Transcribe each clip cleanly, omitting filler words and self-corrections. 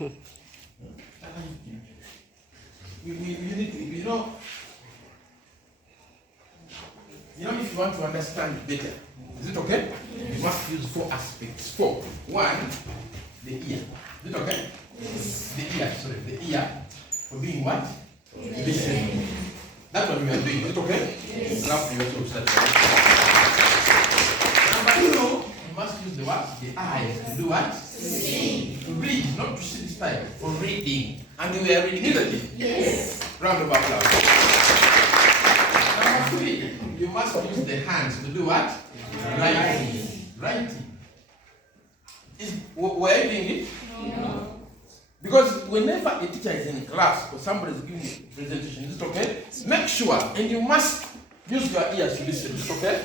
You need to, if you want to understand it better, is it okay? Yes. You must use 4 aspects. 4. 1, the ear. Is it okay? Yes. The ear for doing what? Yes. Listening. That's what we are doing. Is it okay? Yes. Number 2, you must use the what? The eyes to do what? See. To read, not to see this time, for reading. And we are reading, isn't it? Yes. Round of applause. Number 3, you must use the hands to do what? Writing. Were you doing it? No. Because whenever a teacher is in class or somebody is giving a presentation, is it okay? Make sure, and you must use your ears to listen, is it okay?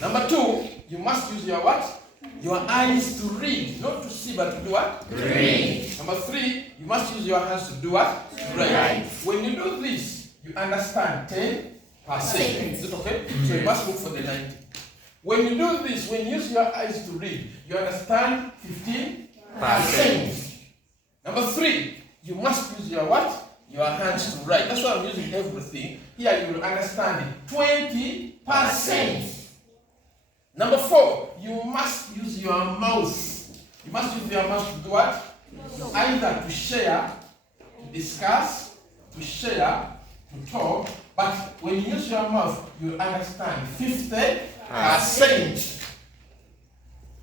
Number 2, you must use your what? Your eyes to read, not to see, but to do what? Read. Number 3, you must use your hands to do what? Write. When you do this, you understand 10%. Is it okay? So you must look for the 90. When you do this, when you use your eyes to read, you understand 15%. Number 3, you must use your what? Your hands to write. That's why I'm using everything. Here you will understand it. 20%. Number 4, you must use your mouth. You must use your mouth to do what? Either to share, to discuss, to share, to talk. But when you use your mouth, you understand 50%.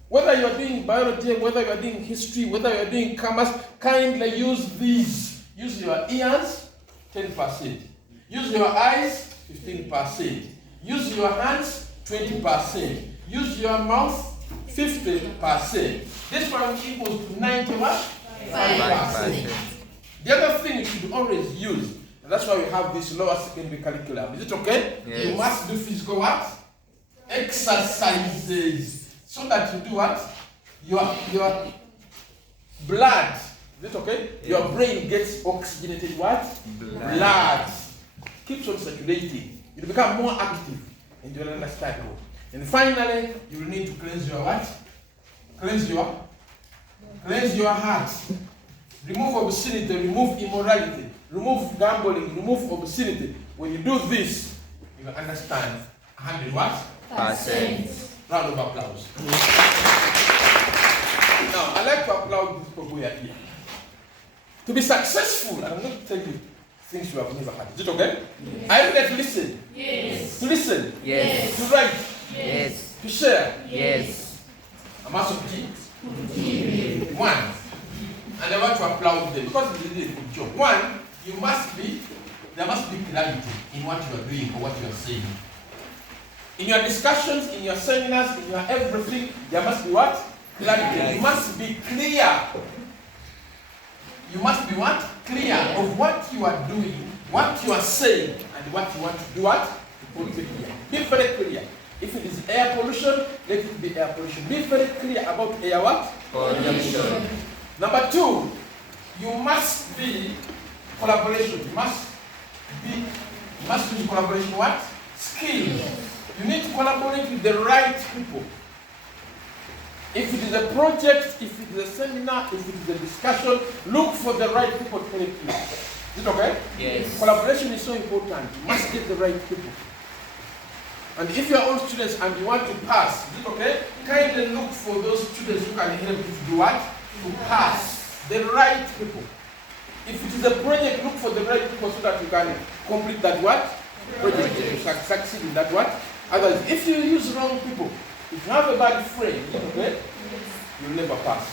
Whether you're doing biology, whether you're doing history, whether you're doing commerce, kindly use these. Use your ears, 10%. Use your eyes, 15%. Use your hands, 20%. Use your mouth, 50%. This one equals to 95%. The other thing you should always use, and that's why we have this lower secondary curriculum. Is it okay? Yes. You must do physical what? Exercises. So that you do what? Your blood. Is it okay? Yes. Your brain gets oxygenated what? Blood. Keeps on circulating. You become more active and you'll understand more. And finally, you will need to cleanse your what? Cleanse your heart. Remove obscenity, remove immorality, remove gambling, remove obscenity. When you do this, you will understand 100 what? %. Round of applause. Now, I like to applaud these people who are here. To be successful, I'm going to tell you things you have never had. Is it okay? Yes. Are you ready to listen? Yes. To listen? Yes. To write? Yes. To share? Yes. I'm asking you. 1. And I want to applaud them because they did a good job. 1, there must be clarity in what you are doing or what you are saying. In your discussions, in your seminars, in your everything, there must be what? Clarity. You must be clear. You must be what? Clear of what you are doing, what you are saying, and what you want to do what? To put it clear. Be very clear. If it is air pollution, let it be air pollution. Be very clear about air what? Pollution. Number 2, you must be collaboration. You must use collaboration what? Skills. You need to collaborate with the right people. If it is a project, if it is a seminar, if it is a discussion, look for the right people to help you. Is it okay? Yes. Collaboration is so important. You must get the right people. And if you are all students and you want to pass, is it okay? Kindly look for those students who can help you to do what? To pass. The right people. If it is a project, look for the right people so that you can complete that what? Project. You succeed in that what? Otherwise, if you use wrong people, if you have a bad friend, okay, you'll never pass.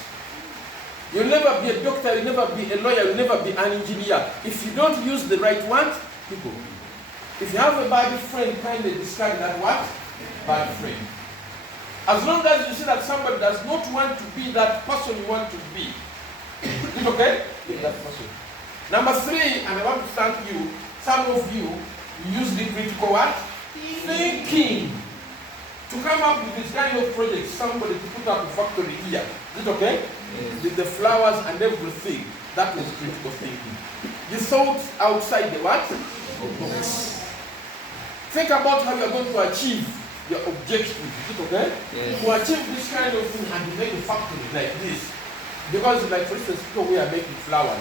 You'll never be a doctor, you'll never be a lawyer, you'll never be an engineer. If you don't use the right one, people. If you have a bad friend, kindly discard that what? Bad friend. As long as you see that somebody does not want to be that person you want to be, is it okay? Be that person. Number 3, and I want to thank you, some of you use the critical what? Thinking. To come up with this kind of project, somebody to put up a factory here. Is it okay? Yes. With the flowers and everything. That was critical thinking. You thought outside the what? Box. Think about how you are going to achieve your objective. Is it okay? Yes. To achieve this kind of thing and to make a factory like this, Because, like for instance, people who are making flowers.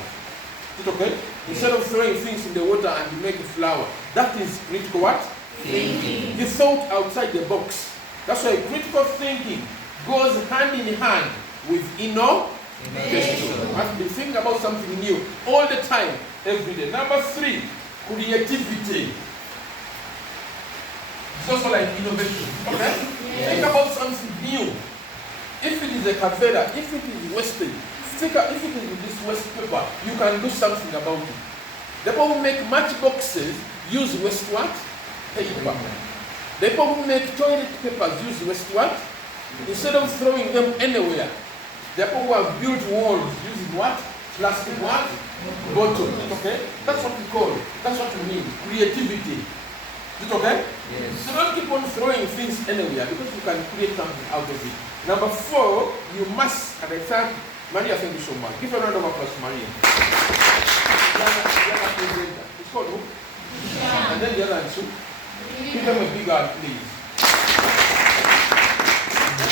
Is it okay? Instead of throwing things in the water and you make a flower, that is critical what? Thinking. You thought outside the box. That's why critical thinking goes hand in hand with innovation. You have to think about something new all the time, every day. Number 3, creativity. It's also like innovation. Okay? Think about something new. If it is a cavera, if it is wasted, if it is with this waste paper, you can do something about it. The people who make matchboxes use waste what? Paper. The people who make toilet papers use waste what? Instead of throwing them anywhere. The people who have built walls using what? Plastic what? Bottle. Okay? That's what we call it. That's what we mean. Creativity. Is it okay? Yes. So don't keep on throwing things anywhere because you can create something out of it. Number 4, you must, and I thank Maria, thank you so much. Give a round of applause to Maria. It's called who? Yeah. And then the other two. Give them a big hand, please.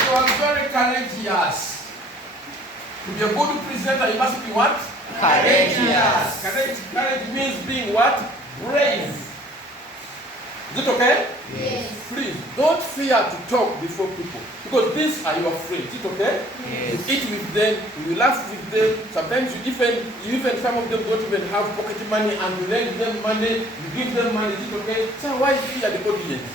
You are very courageous. To be a good presenter, you must be what? Courageous. Courage means being what? Brave. Is it okay? Yes. Please, don't fear to talk before people. Because these are your friends. Is it okay? Yes. You eat with them, you laugh with them. Sometimes you even some of them don't even have pocket money and you lend them money, you give them money. Is it okay? So why fear the audience?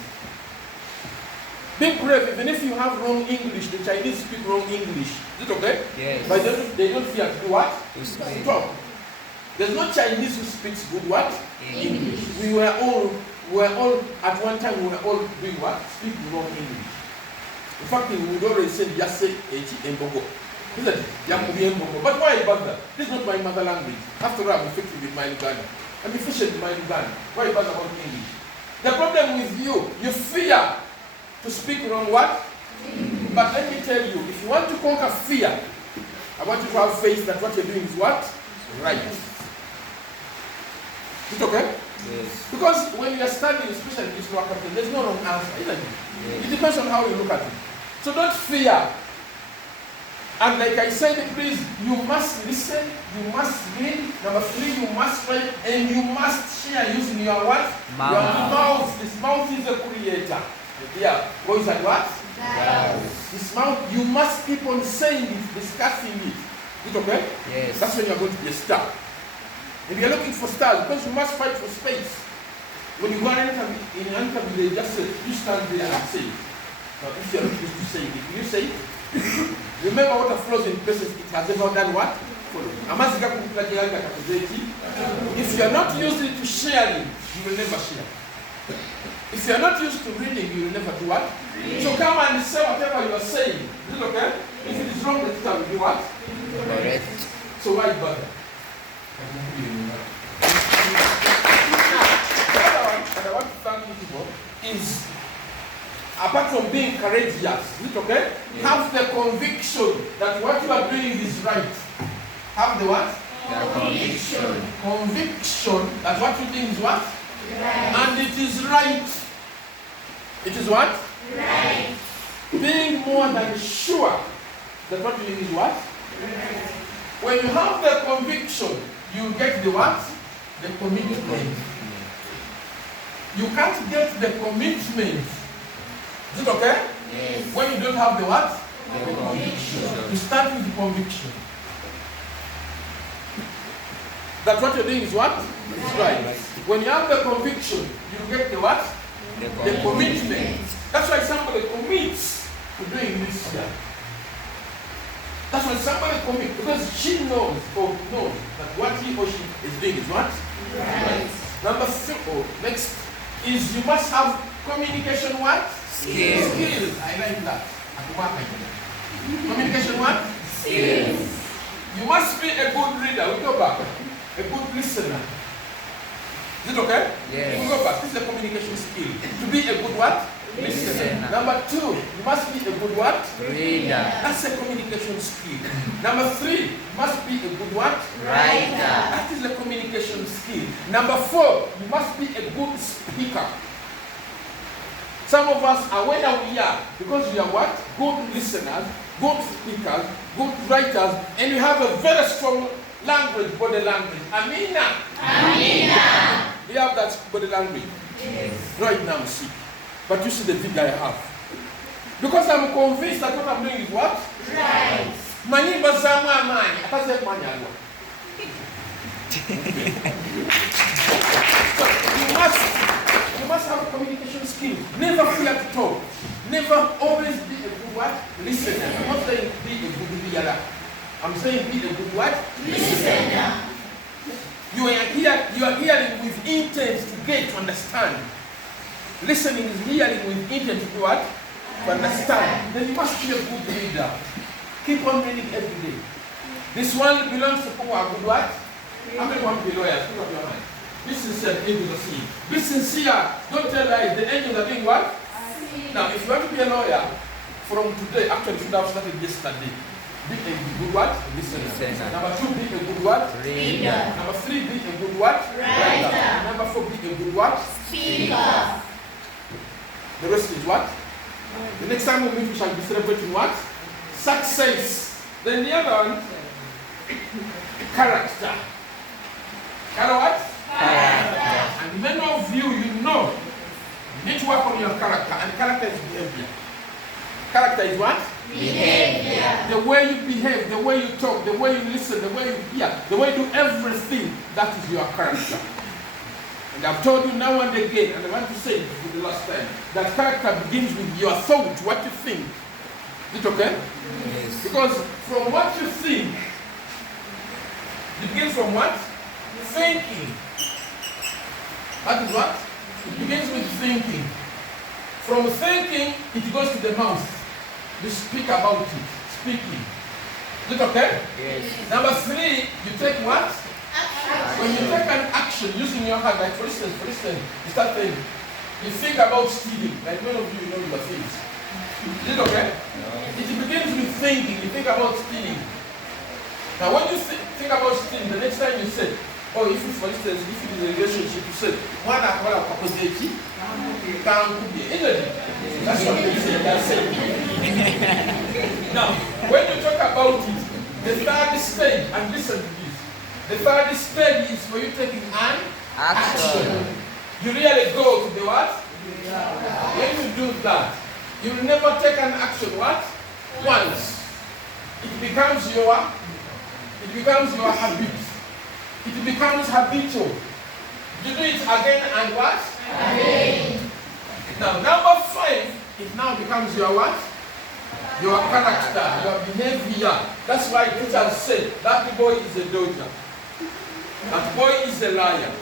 Be brave, even if you have wrong English, the Chinese speak wrong English. Is it okay? Yes. But they don't fear to do what? To talk. There's no Chinese who speaks good what? English. We were all at one time we were all doing what? Speaking wrong English. In fact, we would always say Yase Echi Embogo. Isn't it? Yakubi Embogo. But why bother? This is not my mother language. After all, I'm effective with my Luganda. I'm efficient in my Luganda. Why bother about English? The problem with you, you fear to speak wrong what? But let me tell you, if you want to conquer fear, I want you to have faith that what you're doing is what? Right. Is it okay? Yes. Because when you are studying, especially this work, there's no wrong answer, isn't it? Yes. It depends on how you look at it. So don't fear. And like I said, please, you must listen, you must read. Number 3, you must write, and you must share using your what? Mouth. Your mouth. This mouth is a creator. Yeah. Voice and what? Yes. This mouth, you must keep on saying it, discussing it. Is it okay? Yes. That's when you're going to be a star. If you're looking for stars, because you must fight for space. When you go in an interview, they just say, you stand there and say it. Now, if you're not used to saying it, will you say it? Remember what flows in places it has ever done what? If you're not used to sharing, you will never share. If you're not used to reading, you will never do what? So come and say whatever you are saying. Is it okay? If it is wrong, the teacher will do what? Correct. So why bother? And I want to thank you people is, apart from being courageous, is it okay? Yes. Have the conviction that what you are doing is right. Have the what? The conviction. Conviction that what you're doing is what? Right. And it is right. It is what? Right. Being more than sure that what you're doing is what? Right. When you have the conviction, you get the what? The commitment. You can't get the commitment. Is it okay? Yes. When you don't have the what? The conviction. You start with the conviction. That what you're doing is what? It's right. When you have the conviction, you get the what? The commitment. That's why somebody commits to doing this here. That's when somebody commits, because she knows or knows that what he or she is doing is what? Right. Number 4, next is you must have communication what? Skills. Skills. I like that. Communication what? Skills. You must be a good reader. We go back. A good listener. Is it okay? Yes. We go back. This is a communication skill. To be a good what? Listener. Number 2, you must be a good what? Reader. That's a communication skill. Number 3, you must be a good what? Writer. That is a communication skill. Number 4, you must be a good speaker. Some of us are where we are because we are what? Good listeners. good speakers, good writers, and you have a very strong language, body language. Amina. Amina. You have that body language. Yes. Right now, see. But you see the video I have. Because I'm convinced that what I'm doing is what? Right. Mani bazama mani. I can't say mani alone. So you must have communication skills. Never fear to talk. Never always be a good what? Listener. I'm not saying be a good listener. I'm saying be a good what? Listener. You are hearing with intent to get to understand. Listening is hearing with intent to do what? To understand. Then you must be a good reader. Keep on reading every day. This one belongs to people who are good what? How many want to be lawyers? Put up your hand. Be sincere, angels are seeing. Be sincere. Don't tell lies. The angels are doing what? Now, if you want to be a lawyer, from today, actually, you should have started yesterday. Be a good what? Listener. Number 2, be a good what? Reader. Number 3, be a good what? Writer. Number 4, be a good what? Speaker. The rest is what? The next time we meet, we shall be celebrating what? Success. Then the other one, character. Character what? Character. And many of you, you know, you need to work on your character, and character is behavior. Character is what? Behavior. The way you behave, the way you talk, the way you listen, the way you hear, the way you do everything, that is your character. And I've told you now and again, and I want to say it for the last time, that character begins with your thought, what you think. Is it okay? Yes. Because from what you think, it begins from what? Thinking. That is what? It begins with thinking. From thinking, it goes to the mouth. You speak about it. Speaking. Is it okay? Yes. Number 3, you take what? Action. When you take an action using your hand, like for instance, you start thinking. You think about stealing, like many of you know your things. Is it okay? It begins with thinking. You think about stealing. Now, when you think about stealing, the next time you say, oh, if you, for instance, if it is a relationship, you say, one hour of opposite, that's what you say. That's it. Now, when you talk about it, the third stage, and listen to this, the third stage is for you taking an action. You really go to the what? When you do that, you will never take an action what? Once. It becomes your habit. It becomes habitual. You do it again and what? Again. Now, number 5, it now becomes your what? Your character, your behavior. That's why Peter said, that boy is a dodger. That boy is a liar.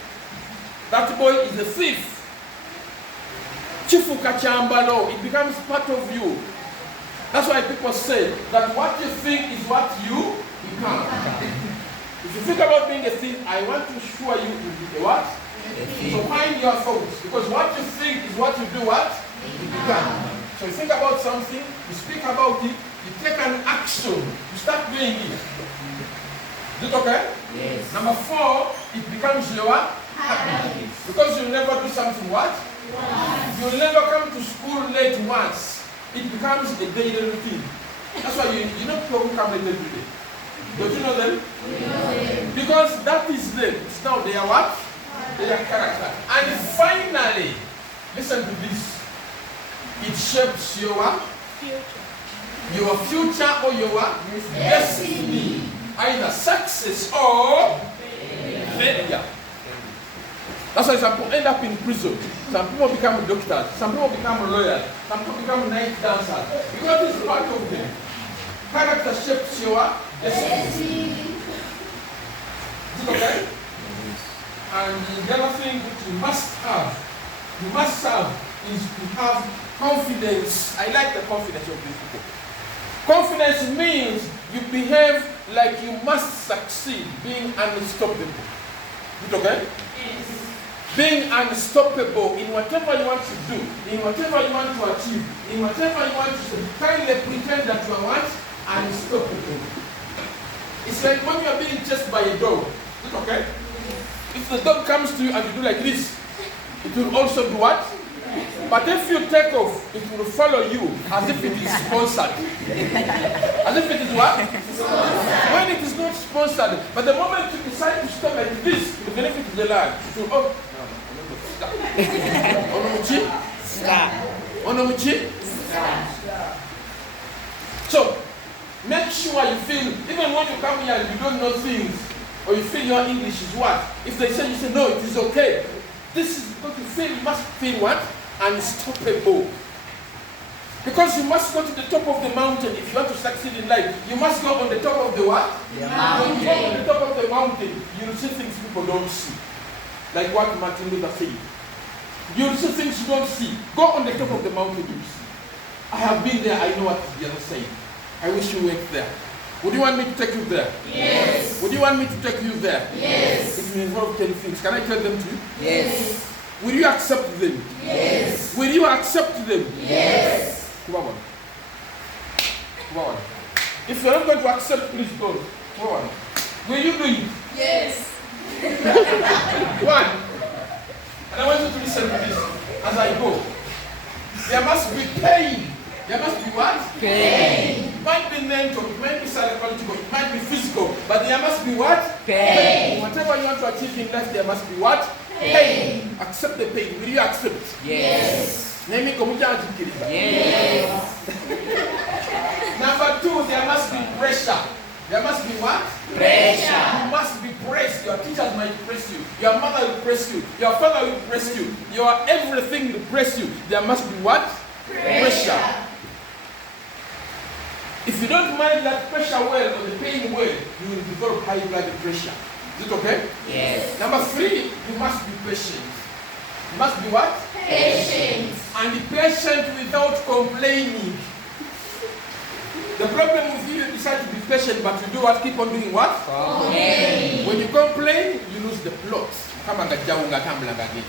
That boy is a thief. Chifu kachambalo, it becomes part of you. That's why people say that what you think is what you become. If you think about being a thief, I want to assure you will be a what? So find your thoughts, because what you think is what you do what? You become. So you think about something, you speak about it, you take an action, you start doing it. Is it okay? Yes. Number 4, it becomes your habit. Because you never do something what? You'll never come to school late once. It becomes a daily routine. That's why you know people who come late every day. Don't you know them? Because that is them. It's now their what? Their character. And finally, listen to this. It shapes your future or your destiny. Either success or failure. That's why some people end up in prison. Some people become doctors. Some people become lawyers. Some people become night dancers. Because it's part of them. Character shapes your destiny. Is it okay? And the other thing which you must have is to have confidence. I like the confidence of these people. Confidence means you behave like you must succeed, being unstoppable. Is it okay? Yes. Being unstoppable in whatever you want to do, in whatever you want to achieve, in whatever you want to do, kindly pretend that you are what? Unstoppable. It's like when you are being chased by a dog. Is it okay? If the dog comes to you and you do like this, it will also do what? But if you take off, it will follow you as if it is sponsored. As if it is what? When it is not sponsored. But the moment you decide to stop like this, to benefit the land, to oh, Onomuchi? So, make sure you feel, even when you come here and you don't know things, or you feel your English is what? If they say, you say, no, it is okay. This is what you feel, you must feel what? Unstoppable. Because you must go to the top of the mountain if you want to succeed in life. You must go on the top of the what? The When you go on the top of the mountain, you will see things people don't see. Like what Martin Luther said. You will see things you don't see. Go on the top of the mountain, you will see. I have been there, I know what the other saying. I wish you went there. Would you want me to take you there? Yes. Would you want me to take you there? Yes. It will involve 10 things. Can I tell them to you? Yes. Will you accept them? Yes. Will you accept them? Yes. Come on. Come on. If you're not going to accept, please don't. Come on. Will you do it? Yes. One. And I want you to listen to this as I go. There must be pain. There must be what? Pain. It might be mental, it might be psychological, it might be physical, but there must be what? Pain. Whatever you want to achieve in life, there must be what? Pain. Accept the pain. Will you accept? Yes. Name it. Yes. Number 2, there must be pressure. There must be what? Pressure. You must be pressed. Your teachers might press you. Your mother will press you. Your father will press you. Your everything will press you. There must be what? Pressure. If you don't manage that pressure well or the pain well, you will develop high blood pressure. Is it okay? Yes. Number 3, you must be patient. You must be what? Patient. And be patient without complaining. The problem with you decide to be patient, but you do what? Keep on doing what? Complain. When you complain, you lose the plot. Kama ngajaunga tambla ngagi.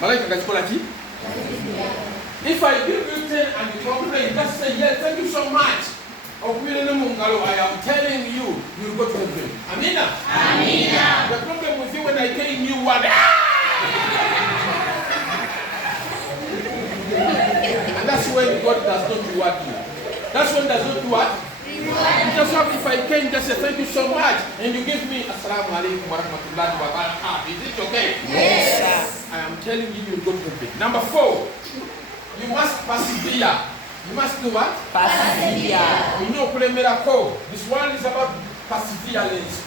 Malaika kachikola chi? If I give you 10 and you complain, just say, yes, thank you so much. I am telling you, you will go to heaven. Amina? Amina. The problem with you when I tell you one, and that's when God does not reward you. That's when does not do what? Just what if I can just say thank you so much and you give me assalamu alaikum wa rahmatullahi wa barakatuh. Is it okay? Yes. I am telling you, you will go to heaven. Number 4, you must persevere. You must do what? Persevere. You know, Kulemerako. This one is about perseverance,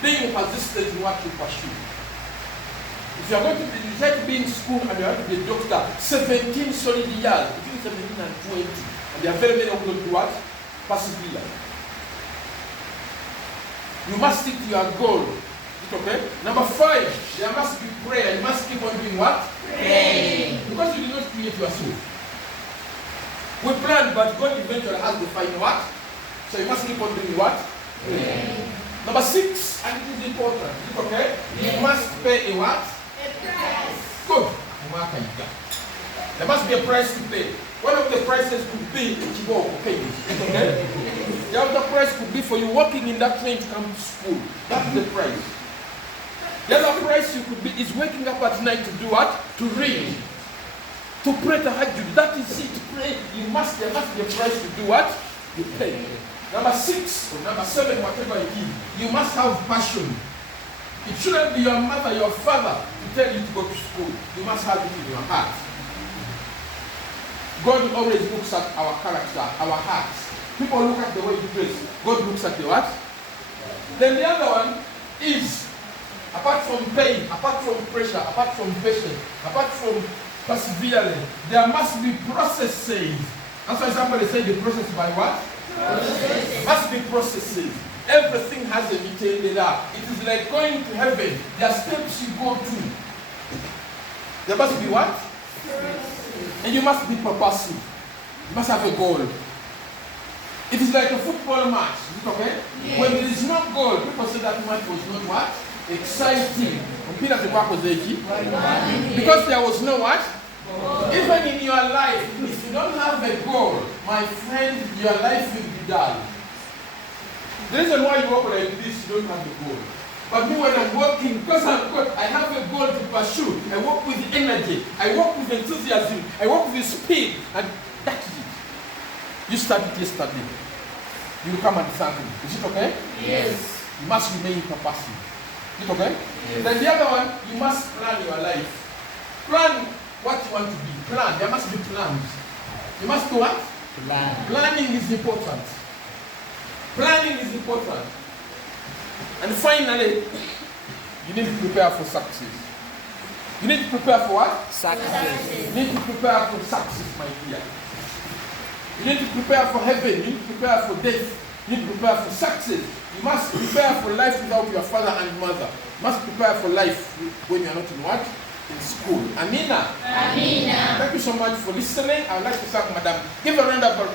being persistent in what you pursue. If you are going to decide to be in school and you have to be a doctor, 17 solid years, between 17 and 20, and there are very many who don't do what? Persevere. You must stick to your goal. Is it okay? Number 5, there must be prayer. You must keep on doing what? Praying. Because you did not create yourself. We planned, but God eventually has the final what? So you must keep on doing what? Praying. Number 6, and it is important. Is it okay? Yes. You must pay a what? A price. Good. There must be a price to pay. One of the prices could be okay. Okay? The other price could be for you walking in that train to come to school. That's the price. The other price you could be is waking up at night to do what? To read. To pray tahajjud. That is it. To pray. There must be a price to do what? You pay. Number 6 or number 7, whatever it is, you must have passion. It shouldn't be your mother, your father to tell you to go to school. You must have it in your heart. God always looks at our character, our hearts. People look at the way you dress. God looks at the what? Then the other one is, apart from pain, apart from pressure, apart from patience, apart from persevering, there must be processes. That's why somebody said the process by what? Processes. Must be processes. Everything has a detail there. It is like going to heaven. There are steps you go to. There must be what? And you must be purposeful. You must have a goal. It is like a football match. Is it okay? Yes. When there is no goal, people say that match was not what? Exciting. Because there was no what? Even in your life, if you don't have a goal, my friend, your life will be dull. The reason why you walk like this, you don't have a goal. But me, when I'm working, because I have a goal to pursue, I work with energy, I work with enthusiasm, I work with speed, and that's it. You started yesterday. You will come and thank me. Is it okay? Yes. You must remain capacity. Is it okay? Yes. Then the other one, you must plan your life. Plan what you want to be. Plan. There must be plans. You must do what? Plan. Planning is important. Planning is important. And finally, you need to prepare for success. You need to prepare for what? Success. You need to prepare for success, my dear. You need to prepare for heaven. You need to prepare for death. You need to prepare for success. You must prepare for life without your father and mother. You must prepare for life when you are not in what? In school. Amina. Amina. Thank you so much for listening. I would like to thank Madam. Give a round of applause.